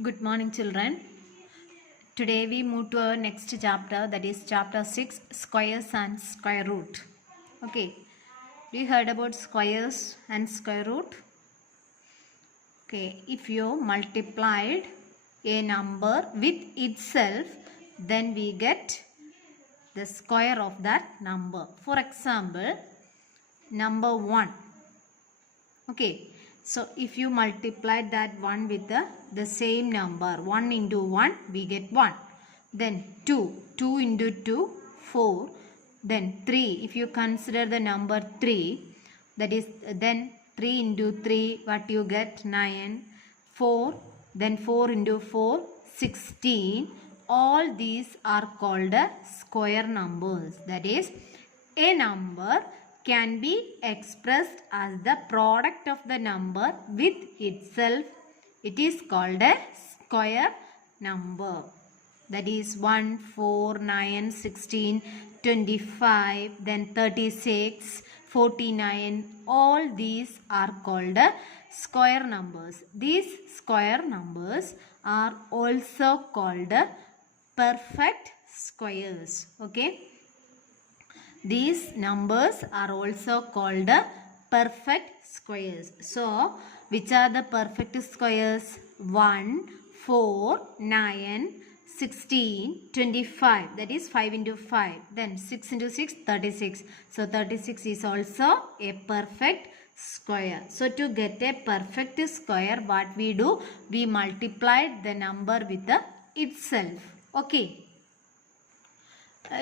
Good morning, children. Today we move to our next chapter, that is chapter 6, squares and square root. Okay, do you heard about squares and square root? Okay, if you multiplied a number with itself, then we get the square of that number. For example, number 1. Okay, so if you multiply that 1 with the same number, 1 into 1, we get 1. Then 2 into 2, 4. Then 3, if you consider the number 3, that is, then 3 into 3, what you get? 9. 4, then 4 into 4, 16. All these are called square numbers. That is, a number can be expressed as the product of the number with itself. It is called a square number. That is 1, 4, 9, 16, 25, then 36, 49. All these are called square numbers. These square numbers are also called perfect squares. Okay. These numbers are also called perfect squares. So, which are the perfect squares? 1, 4, 9, 16, 25. That is 5 into 5. Then 6 into 6, 36. So, 36 is also a perfect square. So, to get a perfect square, what we do? We multiply the number with itself. Okay.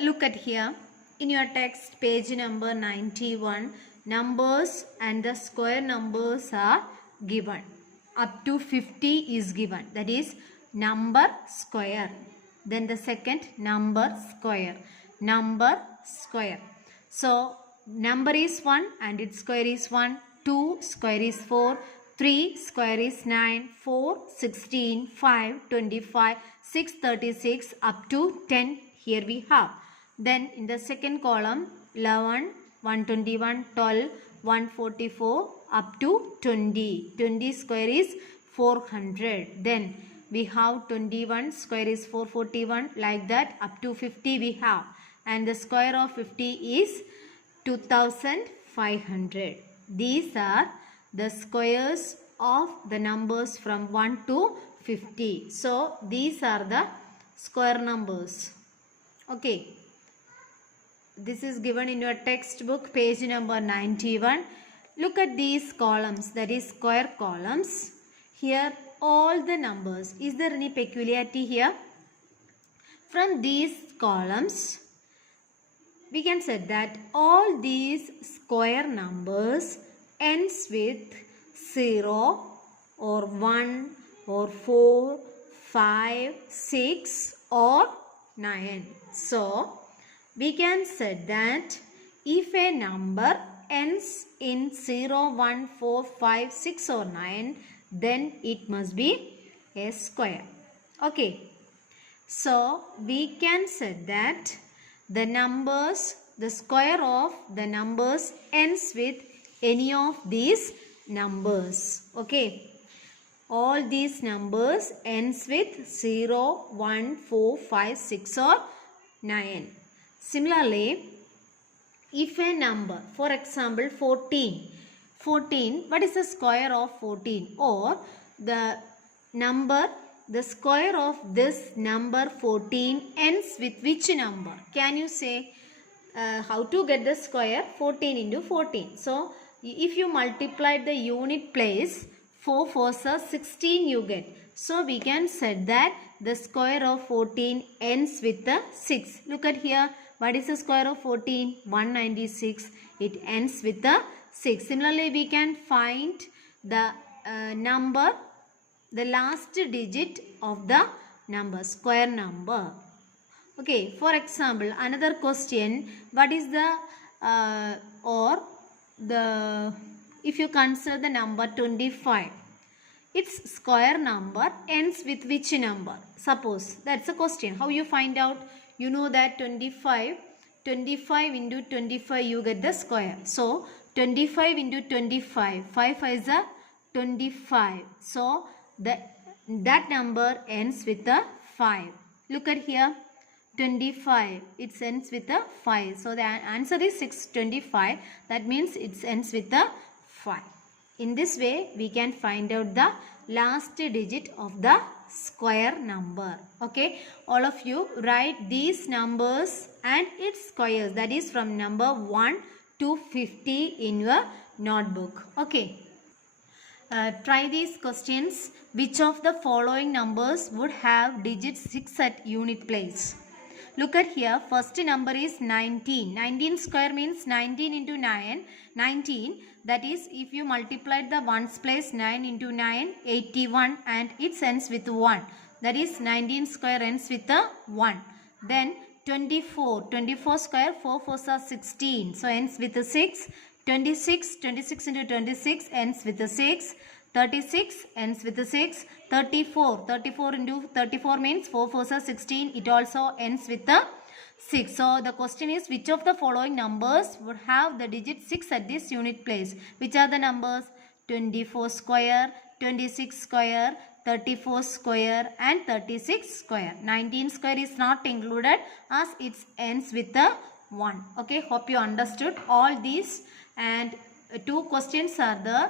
Look at here. In your text, page number 91, numbers and the square numbers are given. Up to 50 is given. That is number square. Then the second, number square. Number square. So, number is 1 and its square is 1. 2 square is 4. 3 square is 9. 4, 16, 5, 25, 6, 36, up to 10 here we have. Then in the second column, 11, 121, 12, 144, up to 20. 20 square is 400. Then we have 21 square is 441, like that up to 50 we have. And the square of 50 is 2500. These are the squares of the numbers from 1 to 50. So these are the square numbers. Okay. This is given in your textbook, page number 91. Look at these columns, that is square columns. Here all the numbers. Is there any peculiarity here? From these columns, we can say that all these square numbers ends with 0 or 1 or 4, 5, 6 or 9. So, we can say that if a number ends in 0, 1, 4, 5, 6 or 9, then it must be a square. Okay. So, we can say that the numbers, the square of the numbers ends with any of these numbers. Okay. All these numbers ends with 0, 1, 4, 5, 6 or 9. Similarly, if a number, for example 14, what is the square of 14? Or the number, the square of this number 14 ends with which number? Can you say how to get the square? 14 into 14. So, if you multiply the unit place, 4 4s are 16 you get. So, we can say that the square of 14 ends with the 6. Look at here. What is the square of 14? 196. It ends with the 6. Similarly, we can find the number, the last digit of the number, square number. Okay, for example, another question. What is the, if you consider the number 25. Its square number ends with which number? Suppose, that's a question. How you find out? You know that 25 into 25 you get the square. So, 25 into 25, 5 is a 25. So, the that number ends with a 5. Look at here. 25. It ends with a 5. So the answer is 625. That means it ends with a 5. In this way, we can find out the last digit of the square number. Okay. All of you write these numbers and its squares. That is from number 1 to 50 in your notebook. Okay. Try these questions. Which of the following numbers would have digit 6 at unit place? Look at here. First number is 19. 19 square means 19 into 9. 19. That is, if you multiplied the ones place, 9 into 9, 81, and it ends with 1. That is 19 square ends with a 1. Then 24. 24 square, 4 fours are 16. So ends with a 6. 26. 26 into 26 ends with a 6. 36 ends with a 6. 34. 34 into 34 means 4 fours are 16. It also ends with a 6. So the question is, which of the following numbers would have the digit 6 at this unit place? Which are the numbers? 24 square, 26 square, 34 square and 36 square. 19 square is not included as it ends with a 1. Okay, hope you understood all these, and two questions are there.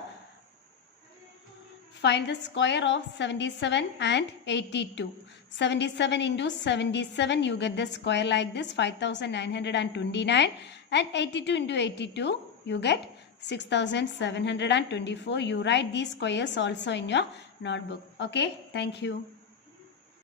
Find the square of 77 and 82. 77 into 77, you get the square like this, 5929, and 82 into 82, you get 6724. You write these squares also in your notebook. Okay, thank you.